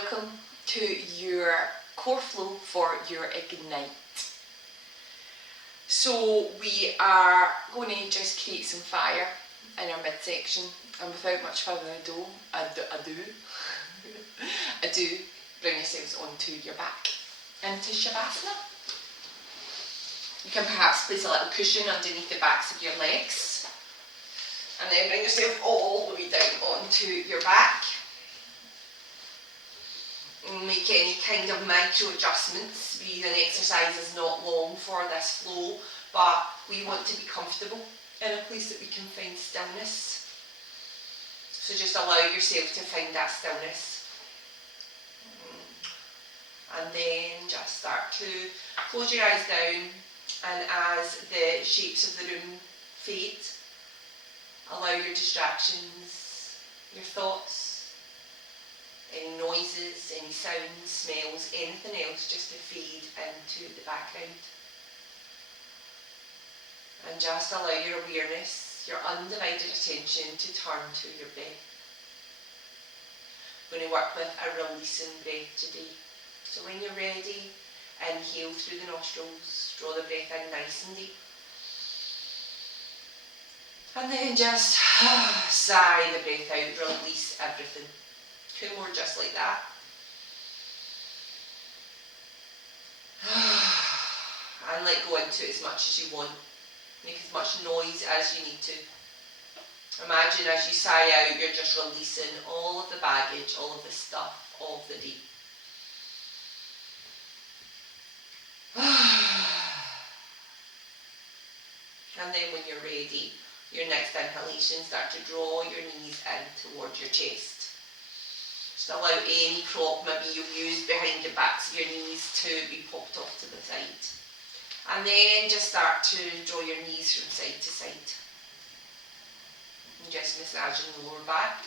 welcome to your core flow for your Ignite. So we are going to just create some fire in our midsection, and without much further ado, bring yourselves onto your back into Shavasana. You can perhaps place a little cushion underneath the backs of your legs, and then bring yourself all the way down onto your back. Make any kind of micro adjustments. Breathing exercise is not long for this flow, but we want to be comfortable in a place that we can find stillness. So just allow yourself to find that stillness. And then just start to close your eyes down, and as the shapes of the room fade, allow your distractions, your thoughts, any noises, any sounds, smells, anything else just to fade into the background. And just allow your awareness, your undivided attention to turn to your breath. We're going to work with a releasing breath today. So when you're ready, inhale through the nostrils, draw the breath in nice and deep. And then just sigh the breath out, release everything. 2 more just like that. And let go into it as much as you want. Make as much noise as you need to. Imagine as you sigh out, you're just releasing all of the baggage, all of the stuff of the day. And then when you're ready, your next inhalation, start to draw your knees in towards your chest. Just allow any prop maybe you've used behind the backs of your knees to be popped off to the side. And then just start to draw your knees from side to side. And just massaging the lower back.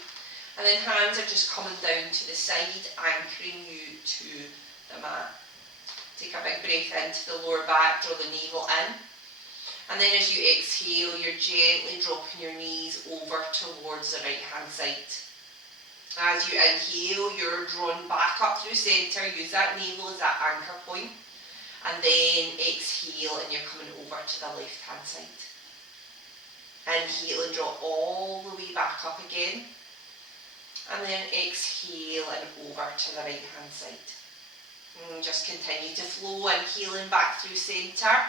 And then hands are just coming down to the side, anchoring you to the mat. Take a big breath into the lower back, draw the navel in. And then as you exhale, you're gently dropping your knees over towards the right hand side. As you inhale, you're drawn back up through centre. Use that navel as that anchor point. And then exhale, and you're coming over to the left hand side. Inhale and draw all the way back up again. And then exhale and over to the right hand side. And just continue to flow, inhaling back through centre.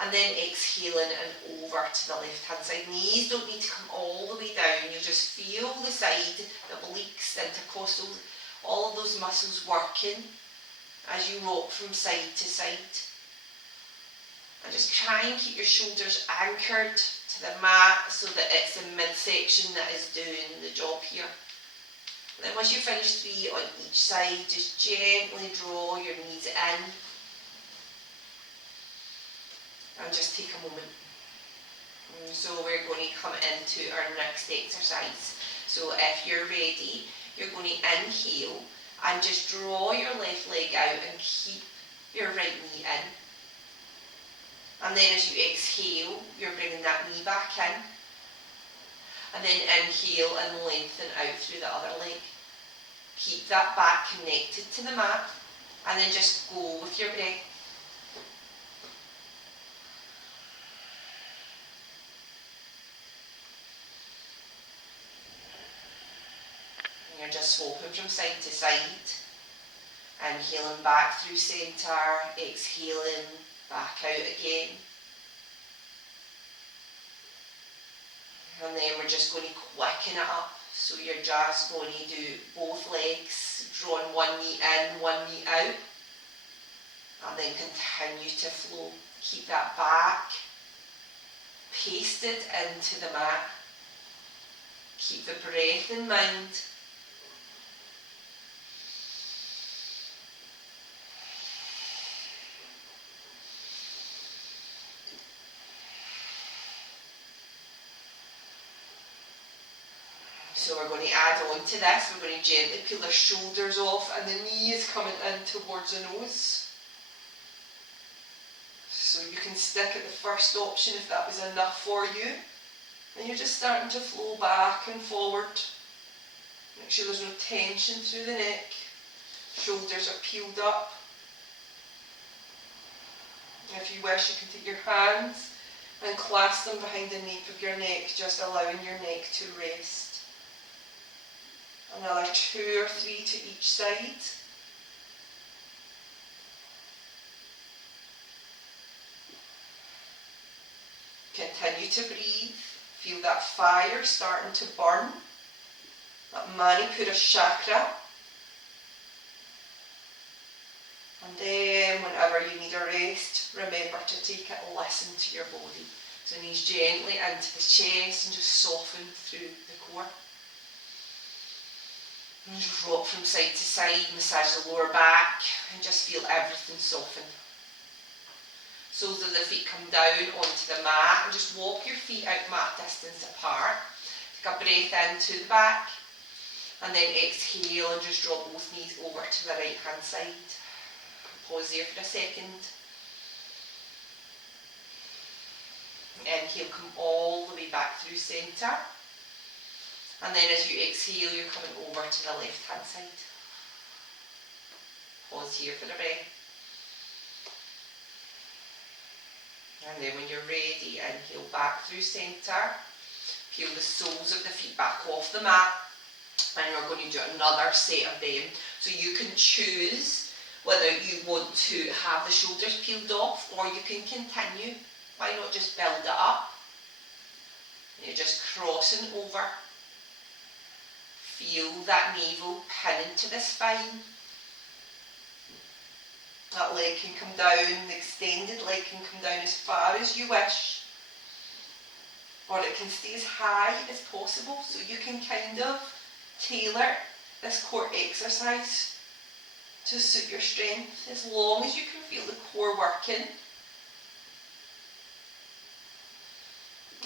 And then exhaling and over to the left hand side. Knees don't need to come all the way down. You'll just feel the side, the obliques, intercostals, all of those muscles working as you rock from side to side. And just try and keep your shoulders anchored to the mat so that it's the midsection that is doing the job here. And then once you finish 3 on each side, just gently draw your knees in. And just take a moment. So we're going to come into our next exercise. So if you're ready, you're going to inhale and just draw your left leg out and keep your right knee in. And then as you exhale, you're bringing that knee back in. And then inhale and lengthen out through the other leg. Keep that back connected to the mat. And then just go with your breath. You're just swapping from side to side. Inhaling back through centre, exhaling back out again. And then we're just going to quicken it up. So you're just going to do both legs, drawing one knee in, one knee out. And then continue to flow. Keep that back pasted into the mat. Keep the breath in mind. So we're going to add on to this, we're going to gently peel the shoulders off and the knee is coming in towards the nose. So you can stick at the first option if that was enough for you. And you're just starting to flow back and forward. Make sure there's no tension through the neck. Shoulders are peeled up. If you wish, you can take your hands and clasp them behind the nape of your neck, just allowing your neck to rest. Another 2 or 3 to each side. Continue to breathe. Feel that fire starting to burn. That Manipura chakra. And then whenever you need a rest, remember to take it, listen to your body. So knees gently into the chest and just soften through the core. And just rock from side to side, massage the lower back and just feel everything soften. Soles of the feet come down onto the mat and just walk your feet out mat distance apart. Take a breath into the back and then exhale and just draw both knees over to the right hand side. Pause there for a second. Inhale, come all the way back through centre. And then as you exhale, you're coming over to the left hand side. Pause here for the breath. And then when you're ready, inhale back through centre. Peel the soles of the feet back off the mat. And we're going to do another set of them. So you can choose whether you want to have the shoulders peeled off or you can continue. Why not just build it up? You're just crossing over. Feel that navel pin into the spine. That leg can come down, the extended leg can come down as far as you wish. Or it can stay as high as possible, so you can kind of tailor this core exercise to suit your strength, as long as you can feel the core working.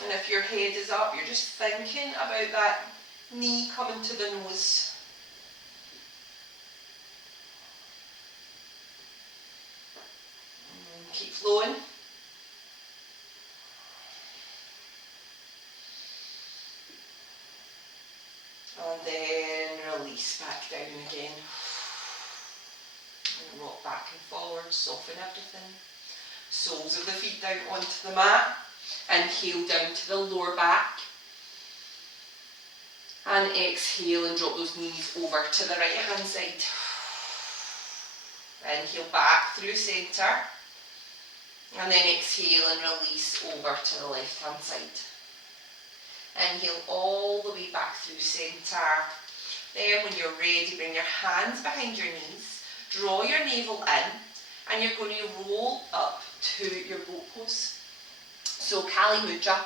And if your head is up, you're just thinking about that knee coming to the nose. Keep flowing. And then release back down again. And rock back and forward, soften everything. Soles of the feet down onto the mat. Inhale down to the lower back. And exhale and drop those knees over to the right hand side. Inhale back through centre. And then exhale and release over to the left hand side. Inhale all the way back through centre. Then when you're ready, bring your hands behind your knees. Draw your navel in. And you're going to roll up to your boat pose. So Kali Mudra.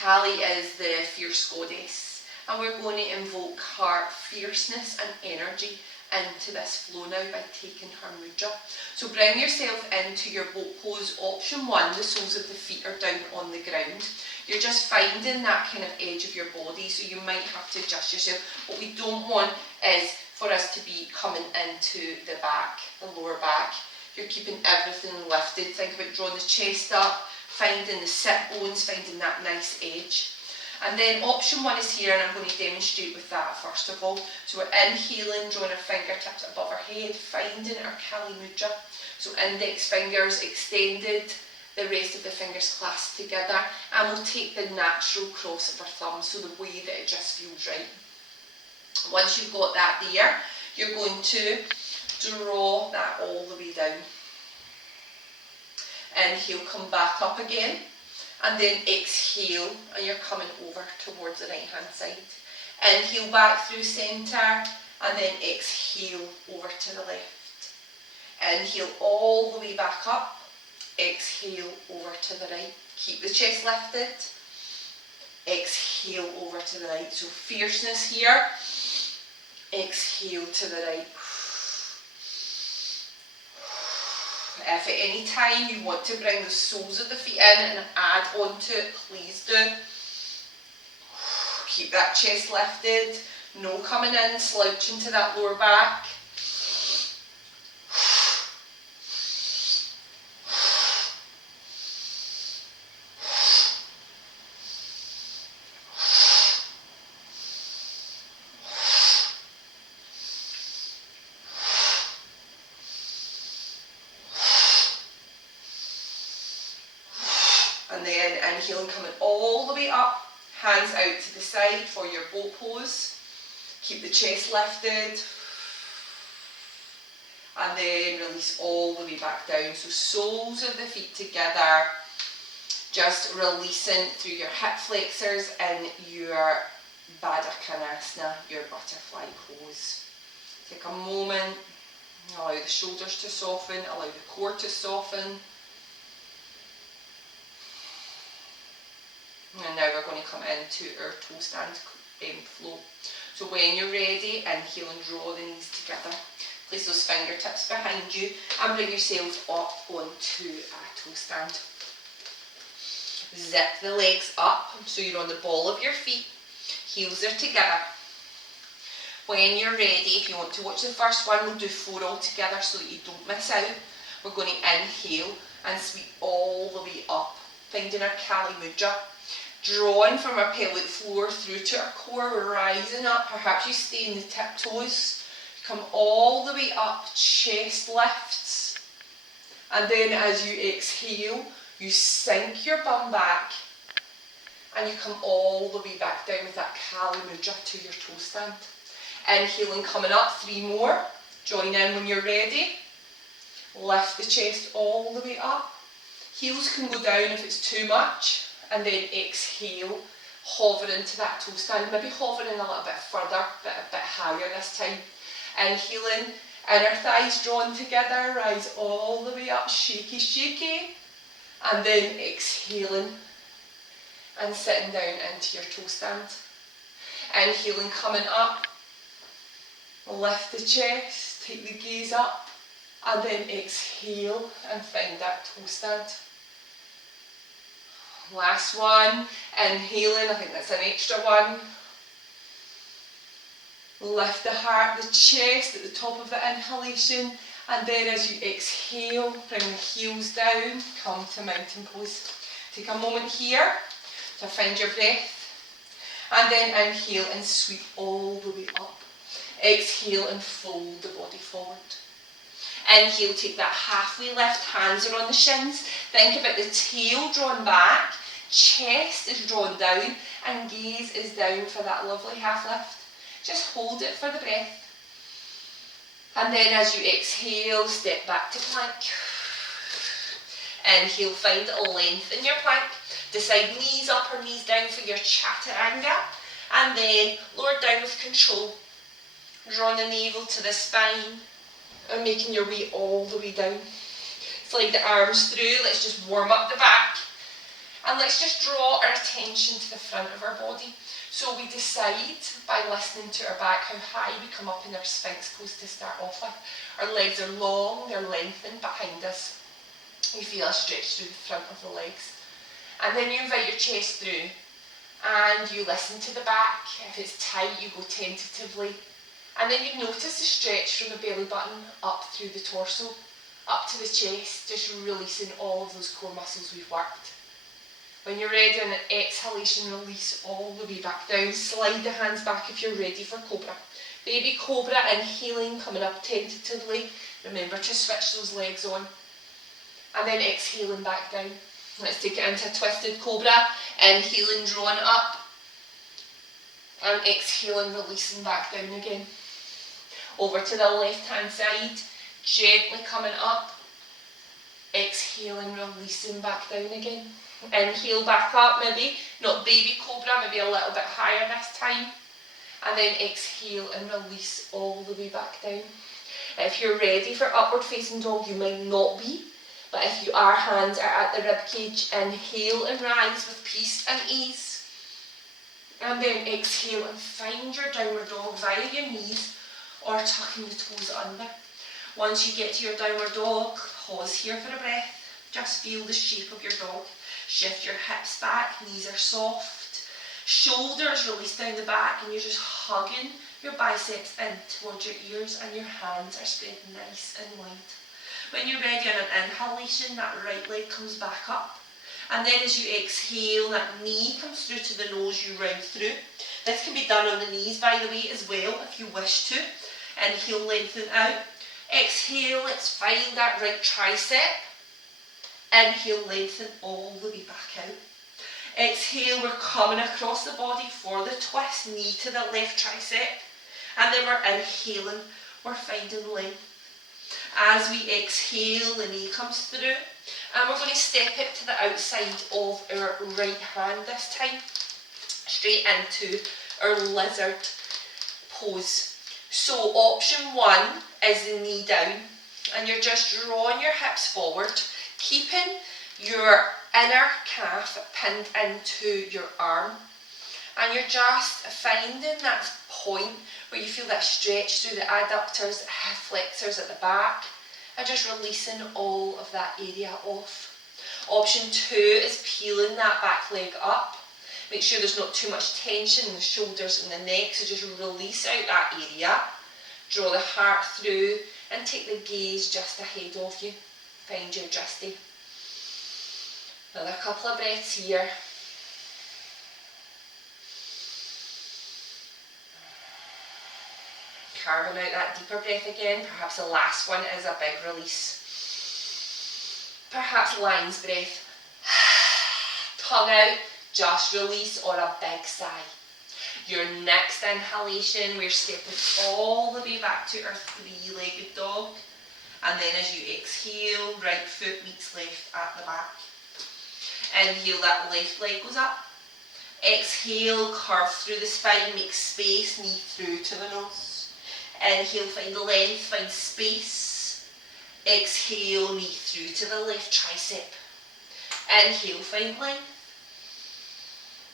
Kali is the fierce goddess. And we're going to invoke her fierceness and energy into this flow now by taking her mudra. So bring yourself into your boat pose. Option 1, the soles of the feet are down on the ground. You're just finding that kind of edge of your body, so you might have to adjust yourself. What we don't want is for us to be coming into the back, the lower back. You're keeping everything lifted. Think about drawing the chest up, finding the sit bones, finding that nice edge. And then option 1 is here, and I'm going to demonstrate with that first of all. So we're inhaling, drawing our fingertips above our head, finding our Kali Mudra. So index fingers extended, the rest of the fingers clasped together, and we'll take the natural cross of our thumbs, so the way that it just feels right. Once you've got that there, you're going to draw that all the way down. Inhale, come back up again. And then exhale, and you're coming over towards the right hand side. Inhale back through centre, and then exhale over to the left. Inhale all the way back up, exhale over to the right. Keep the chest lifted. Exhale over to the right. So fierceness here. Exhale to the right. If at any time you want to bring the soles of the feet in and add on to it, please do. Keep that chest lifted, no coming in, slouching to that lower back. And then inhaling, coming all the way up, hands out to the side for your boat pose. Keep the chest lifted. And then release all the way back down. So soles of the feet together, just releasing through your hip flexors and your Baddha Konasana, your butterfly pose. Take a moment, allow the shoulders to soften, allow the core to soften. And now we're going to come into our toe stand flow. So when you're ready, inhale and draw the knees together. Place those fingertips behind you and bring yourselves up onto a toe stand. Zip the legs up so you're on the ball of your feet. Heels are together. When you're ready, if you want to watch the first one, we'll do 4 all together so that you don't miss out. We're going to inhale and sweep all the way up, finding our Kali Mudra. Drawing from our pelvic floor through to our core, rising up. Perhaps you stay in the tiptoes. Come all the way up, chest lifts. And then as you exhale, you sink your bum back. And you come all the way back down with that Kali Mudra to your toe stand. Inhaling, coming up, 3 more. Join in when you're ready. Lift the chest all the way up. Heels can go down if it's too much. And then exhale, hover into that toe stand. Maybe hovering a little bit further, a bit higher this time. Inhaling, inner thighs drawn together, rise all the way up, shaky, shaky. And then exhaling and sitting down into your toe stand. Inhaling, coming up. Lift the chest, take the gaze up. And then exhale and find that toe stand. Last one, inhaling, I think that's an extra one. Lift the heart, the chest at the top of the inhalation, and then as you exhale, bring the heels down, come to mountain pose. Take a moment here to find your breath, and then inhale and sweep all the way up. Exhale and fold the body forward. Inhale, take that halfway lift, hands are on the shins. Think about the tail drawn back, chest is drawn down, and gaze is down for that lovely half lift. Just hold it for the breath. And then as you exhale, step back to plank. Inhale, find a length in your plank. Decide knees up or knees down for your chaturanga. And then lower down with control. Draw the navel to the spine. And making your way all the way down. Slide the arms through. Let's just warm up the back. And let's just draw our attention to the front of our body. So we decide by listening to our back how high we come up in our Sphinx pose to start off with. Our legs are long, they're lengthened behind us. You feel a stretch through the front of the legs. And then you invite your chest through. And you listen to the back. If it's tight, you go tentatively. And then you notice the stretch from the belly button up through the torso, up to the chest, just releasing all of those core muscles we've worked. When you're ready on an exhalation, release all the way back down. Slide the hands back if you're ready for Cobra. Baby Cobra, inhaling, coming up tentatively. Remember to switch those legs on. And then exhaling back down. Let's take it into a twisted Cobra. Inhaling, drawing up. And exhaling, releasing back down again. Over to the left hand side. Gently coming up. Exhaling, releasing back down again. Inhale back up, maybe not baby cobra, maybe a little bit higher this time. And then exhale and release all the way back down. If you're ready for upward facing dog, you might not be. But if you are, hands are at the rib cage. Inhale and rise with peace and ease. And then exhale and find your downward dog via your knees or tucking the toes under. Once you get to your downward dog, pause here for a breath. Just feel the shape of your dog. Shift your hips back, knees are soft. Shoulders release down the back and you're just hugging your biceps in towards your ears and your hands are spread nice and wide. When you're ready on an inhalation, that right leg comes back up. And then as you exhale, that knee comes through to the nose, you round through. This can be done on the knees, by the way, as well, if you wish to. Inhale, lengthen out. Exhale, let's find that right tricep. Inhale, lengthen all the way back out. Exhale, we're coming across the body for the twist, knee to the left tricep. And then we're inhaling, we're finding length. As we exhale, the knee comes through. And we're going to step it to the outside of our right hand this time. Straight into our lizard pose. So option 1 is the knee down. And you're just drawing your hips forward, keeping your inner calf pinned into your arm. And you're just finding that point where you feel that stretch through the adductors, hip flexors at the back, and just releasing all of that area off. Option 2 is peeling that back leg up. Make sure there's not too much tension in the shoulders and the neck, so just release out that area. Draw the heart through and take the gaze just ahead of you. Find your drishti. Another couple of breaths here. Carving out that deeper breath again. Perhaps the last one is a big release. Perhaps lion's breath. Tongue out, just release, or a big sigh. Your next inhalation, we're stepping all the way back to our three-legged dog. And then as you exhale, right foot meets left at the back. Inhale, that left leg goes up. Exhale, curve through the spine, make space, knee through to the nose. Inhale, find length, find space. Exhale, knee through to the left tricep. Inhale, find length.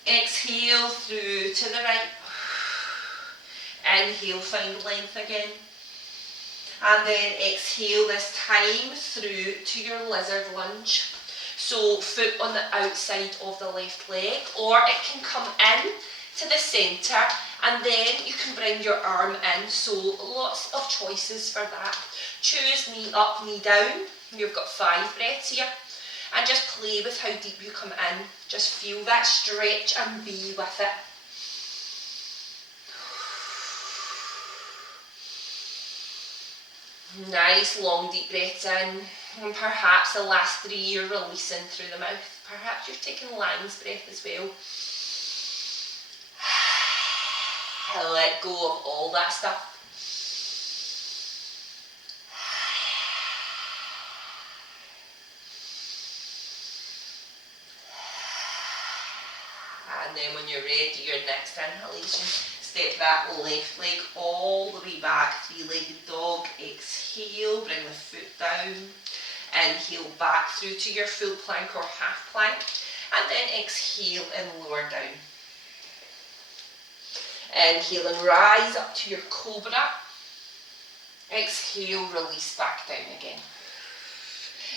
Exhale, through to the right. Inhale, find length again. And then exhale this time through to your lizard lunge. So foot on the outside of the left leg, or it can come in to the centre, and then you can bring your arm in. So lots of choices for that. Choose knee up, knee down. You've got 5 breaths here. And just play with how deep you come in. Just feel that stretch and be with it. Nice long deep breaths in. And perhaps the last 3 you're releasing through the mouth. Perhaps you're taking lion's breath as well. Let go of all that stuff. And then when you're ready, your next inhalation, step that left leg all the way back, three-legged dog. Exhale, bring the foot down. Inhale back through to your full plank or half plank. And then exhale and lower down. Inhale and rise up to your cobra. Exhale, release back down again.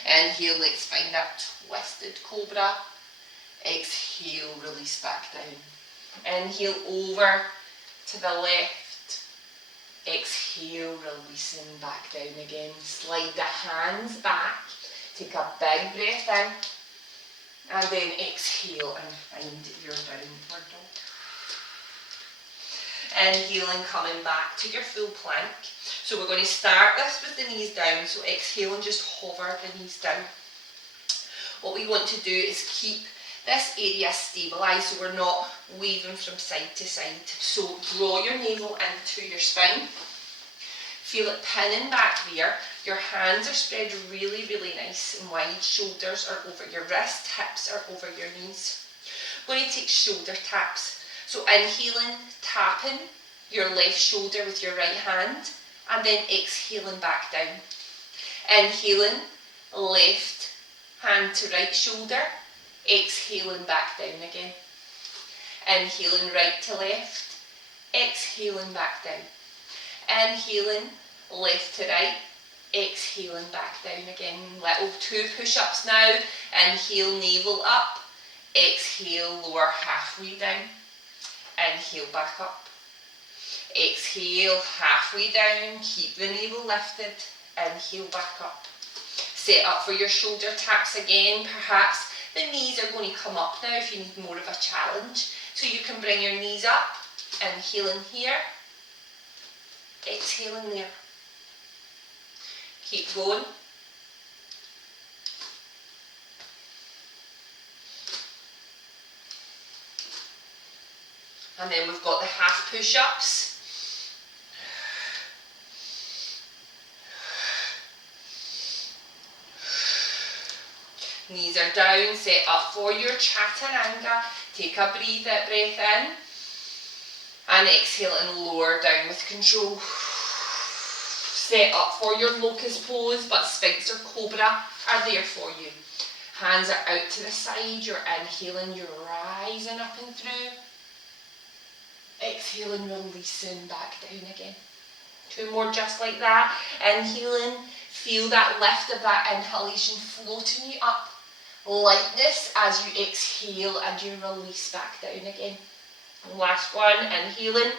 Inhale, let's find that twisted cobra. Exhale, release back down. Inhale over to the left. Exhale, releasing back down again. Slide the hands back. Take a big breath in. And then exhale and find your downward dog. Inhaling, coming back to your full plank. So we're going to start this with the knees down. So exhale and just hover the knees down. What we want to do is keep this area stabilised so we're not waving from side to side. So draw your navel into your spine. Feel it pinning back there. Your hands are spread really, really nice and wide. Shoulders are over your wrists, hips are over your knees. We're going to take shoulder taps. So inhaling, tapping your left shoulder with your right hand, and then exhaling back down. Inhaling, left hand to right shoulder, exhaling back down again. Inhaling right to left, exhaling back down. Inhaling, left to right, exhaling back down again. Little 2 push-ups now. Inhale, navel up, exhale, lower halfway down. Inhale, back up. Exhale, halfway down. Keep the navel lifted. Inhale, back up. Set up for your shoulder taps again. Perhaps the knees are going to come up now if you need more of a challenge. So you can bring your knees up. Inhaling here. Exhaling there. Keep going. And then we've got the half push-ups. Knees are down, set up for your Chaturanga. Take a breath in. And exhale and lower down with control. Set up for your locust pose, but Sphinx or Cobra are there for you. Hands are out to the side, you're inhaling, you're rising up and through. Exhaling, releasing back down again. 2 more just like that. Inhaling, feel that lift of that inhalation floating you up. Lightness as you exhale and you release back down again. Last one, inhaling.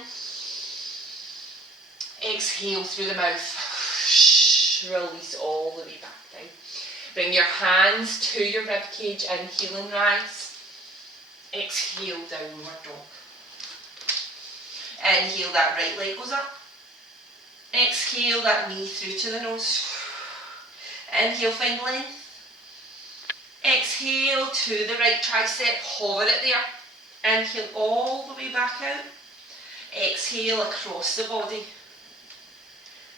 Exhale through the mouth. Release all the way back down. Bring your hands to your rib cage, inhale and rise. Exhale, downward dog. Inhale, that right leg goes up. Exhale, that knee through to the nose. Inhale, find length. Exhale to the right tricep, hover it there. Inhale all the way back out. Exhale across the body.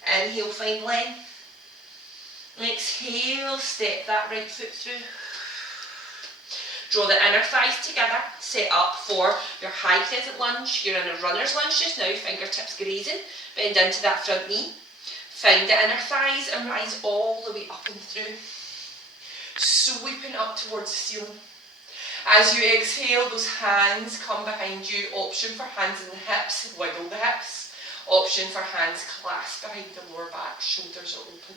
Inhale, find length. Exhale, step that right foot through. Draw the inner thighs together, set up for your high crescent lunge. You're in a runner's lunge just now, fingertips grazing. Bend into that front knee. Find the inner thighs and rise all the way up and through. Sweeping up towards the ceiling. As you exhale, those hands come behind you. Option for hands in the hips, wiggle the hips. Option for hands clasp behind the lower back, shoulders are open.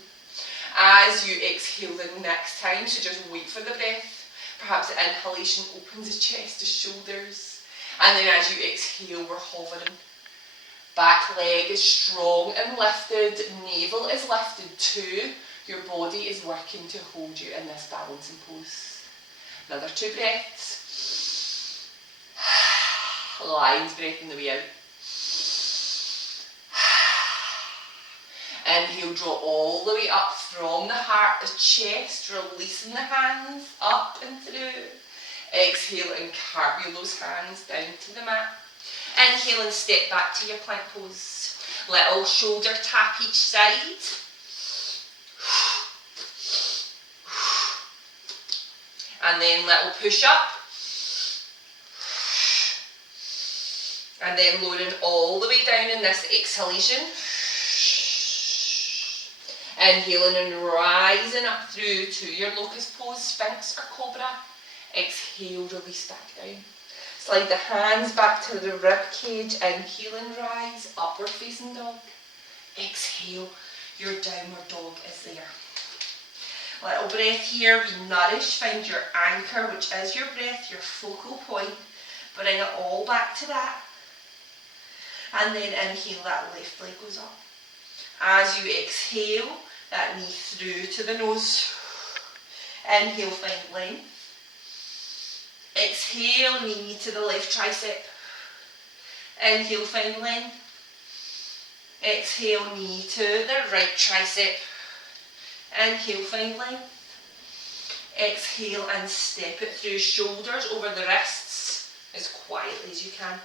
As you exhale the next time, so just wait for the breath. Perhaps the inhalation opens the chest, the shoulders. And then as you exhale, we're hovering. Back leg is strong and lifted, navel is lifted too. Your body is working to hold you in this balancing pose. Another 2 breaths. Lion's breath in the way out. Inhale, draw all the way up from the heart, the chest, releasing the hands up and through. Exhale and cartwheel those hands down to the mat. Inhale and step back to your plank pose. Little shoulder tap each side. And then little push up. And then lowering all the way down in this exhalation. Inhaling and rising up through to your locust pose, Sphinx or Cobra. Exhale, release back down. Slide the hands back to the rib cage. Inhale and rise, upward facing dog. Exhale, your downward dog is there. Little breath here, we nourish, find your anchor, which is your breath, your focal point. Bring it all back to that. And then inhale, that left leg goes up. As you exhale, that knee through to the nose. Inhale, find length. Exhale, knee to the left tricep. Inhale, find length. Exhale, knee to the right tricep. Inhale, find length. Exhale and step it through, shoulders over the wrists as quietly as you can.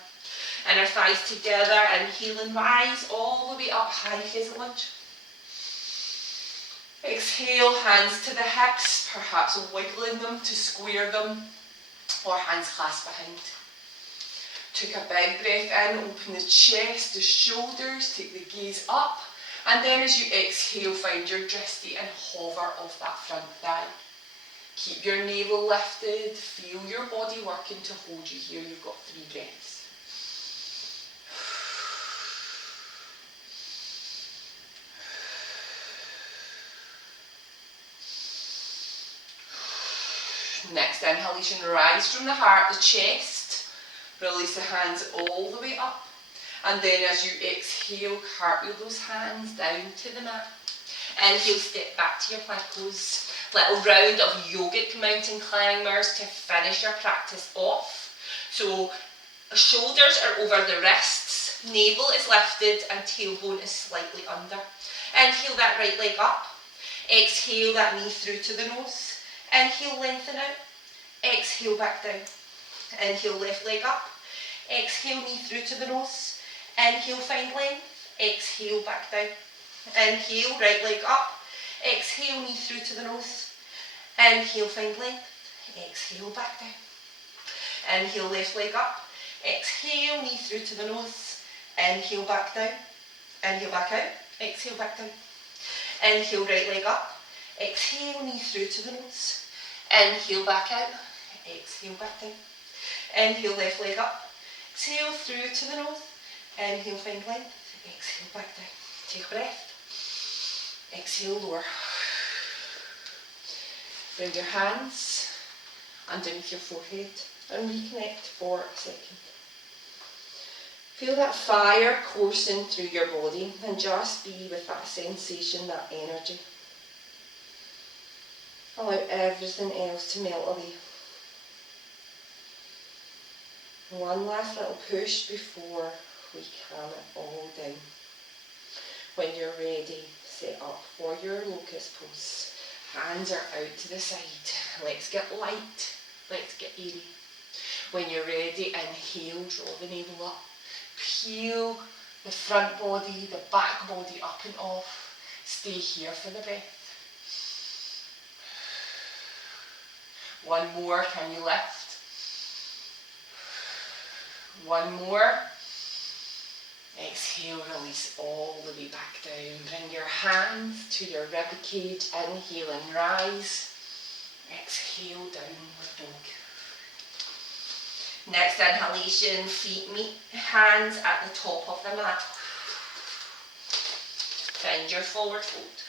Inner thighs together, inhale and rise all the way up, high pheasant lunge. Exhale, hands to the hips, perhaps wiggling them to square them, or hands clasped behind. Take a big breath in, open the chest, the shoulders, take the gaze up, and then as you exhale, find your drishti and hover off that front thigh. Keep your navel lifted, feel your body working to hold you here. You've got 3 breaths. Next inhalation, rise from the heart, the chest. Release the hands all the way up. And then as you exhale, cartwheel those hands down to the mat. Inhale, step back to your plank pose. Little round of yogic mountain climbers to finish your practice off. So shoulders are over the wrists, navel is lifted and tailbone is slightly under. Inhale that right leg up. Exhale that knee through to the nose. Inhale, lengthen out. Exhale, back down. Inhale, left leg up. Exhale, knee through to the nose. Inhale, find length. Exhale, back down. Inhale, right leg up. Exhale, knee through to the nose. Inhale, find length. Exhale, back down. Inhale, left leg up. Exhale, knee through to the nose. Inhale, back down. Inhale, back out. Exhale, back down. Inhale, right leg up. Exhale, knee through to the nose. Inhale, back out. Exhale, back down. Inhale, left leg up. Exhale, through to the nose. Inhale, find length. Exhale, back down. Take a breath. Exhale, lower. Bring your hands underneath your forehead and reconnect for a second. Feel that fire coursing through your body and just be with that sensation, that energy. Allow everything else to melt away. One last little push before we calm it all down. When you're ready, set up for your locust pose. Hands are out to the side. Let's get light. Let's get airy. When you're ready, inhale, draw the navel up. Peel the front body, the back body up and off. Stay here for the breath. One more, can you lift? One more. Exhale, release all the way back down. Bring your hands to your ribcage. Inhale and rise. Exhale, downward dog. Next inhalation, feet meet hands at the top of the mat. Find your forward fold.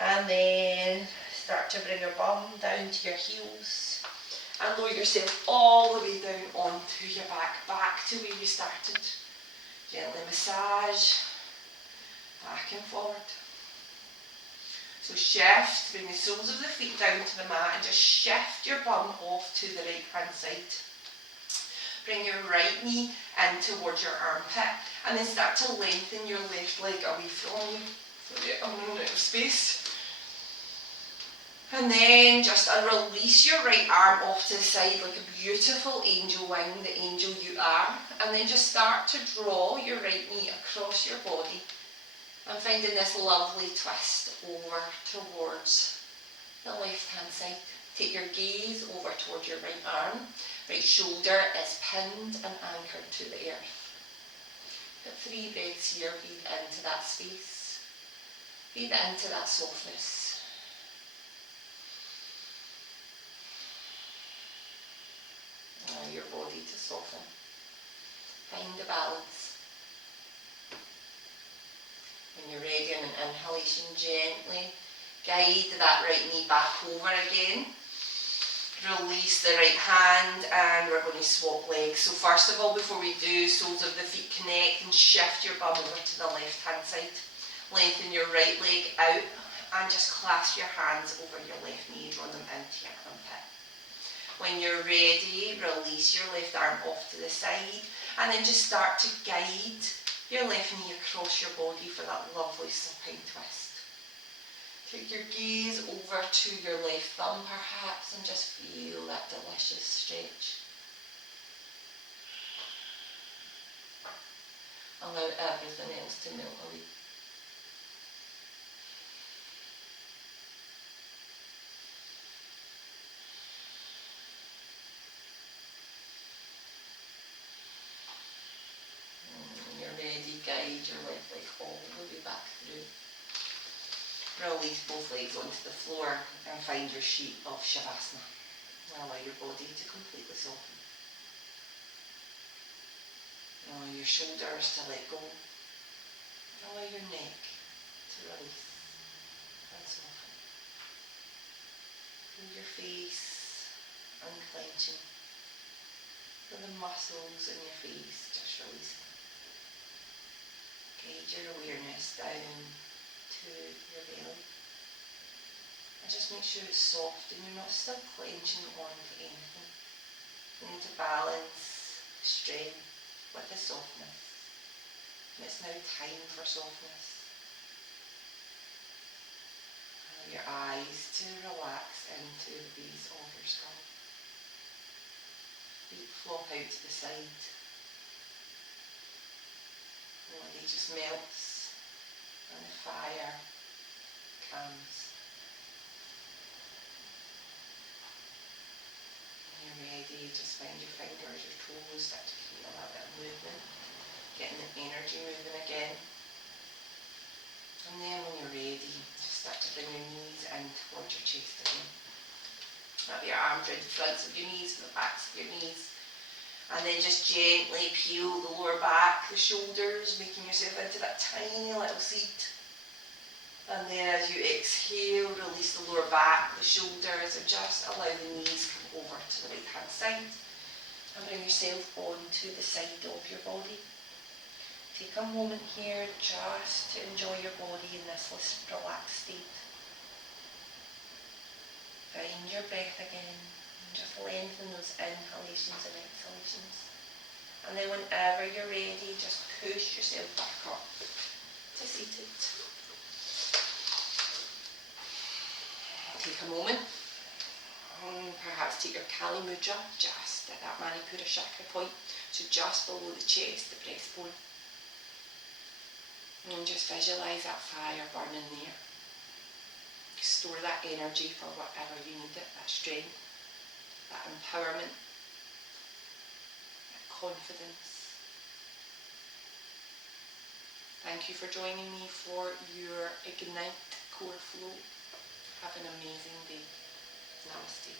And then start to bring your bum down to your heels. And lower yourself all the way down onto your back to where you started. Gently massage, back and forward. So shift, bring the soles of the feet down to the mat and just shift your bum off to the right hand side. Bring your right knee in towards your armpit and then start to lengthen your left leg away from you. So I'm running out of space. And then just release your right arm off to the side like a beautiful angel wing, the angel you are. And then just start to draw your right knee across your body. And finding this lovely twist over towards the left hand side. Take your gaze over towards your right arm. Right shoulder is pinned and anchored to the earth. Got 3 breaths here. Breathe into that space. Breathe into that softness. Allow your body to soften. Find the balance. When you're ready on an inhalation, gently guide that right knee back over again. Release the right hand and we're going to swap legs. So first of all, before we do, soles of the feet connect and shift your bum over to the left hand side. Lengthen your right leg out and just clasp your hands over your left knee, draw them into your armpit. When you're ready, release your left arm off to the side and then just start to guide your left knee across your body for that lovely supine twist. Take your gaze over to your left thumb perhaps and just feel that delicious stretch. Allow everything else to melt away. When you're ready, guide your left leg all the way back through. Release both legs onto the floor and find your shape of Shavasana. Allow your body to completely soften. Allow your shoulders to let go. Allow your neck to release and soften. Feel your face unclenching. Feel the muscles in your face just releasing. Guide your awareness down to your belly. And just make sure it's soft and you're not still clenching onto anything. You need to balance strength with the softness. And it's now time for softness. Allow your eyes to relax into the base of your skull. Feet flop out to the side. The body just melts and the fire calms. When you're ready, just find your fingers, your toes, start to create a little bit of movement, getting the energy moving again. And then when you're ready, just start to bring your knees in towards your chest again. Wrap your arms around the fronts of your knees and the backs of your knees. And then just gently peel the lower back, the shoulders, making yourself into that tiny little seat. And then as you exhale, release the lower back, the shoulders, and just allow the knees come over to the right hand side. And bring yourself onto the side of your body. Take a moment here just to enjoy your body in this relaxed state. Find your breath again and just lengthen those inhalations and exhalations. And then whenever you're ready, just push yourself back up to seated. Take a moment. Perhaps take your Kali Mudra just at that Manipura chakra point, so just below the chest, the breastbone. And just visualise that fire burning there. Store that energy for whatever you need it, that strength, that empowerment, that confidence. Thank you for joining me for your Ignite Core Flow. Have an amazing day. Namaste.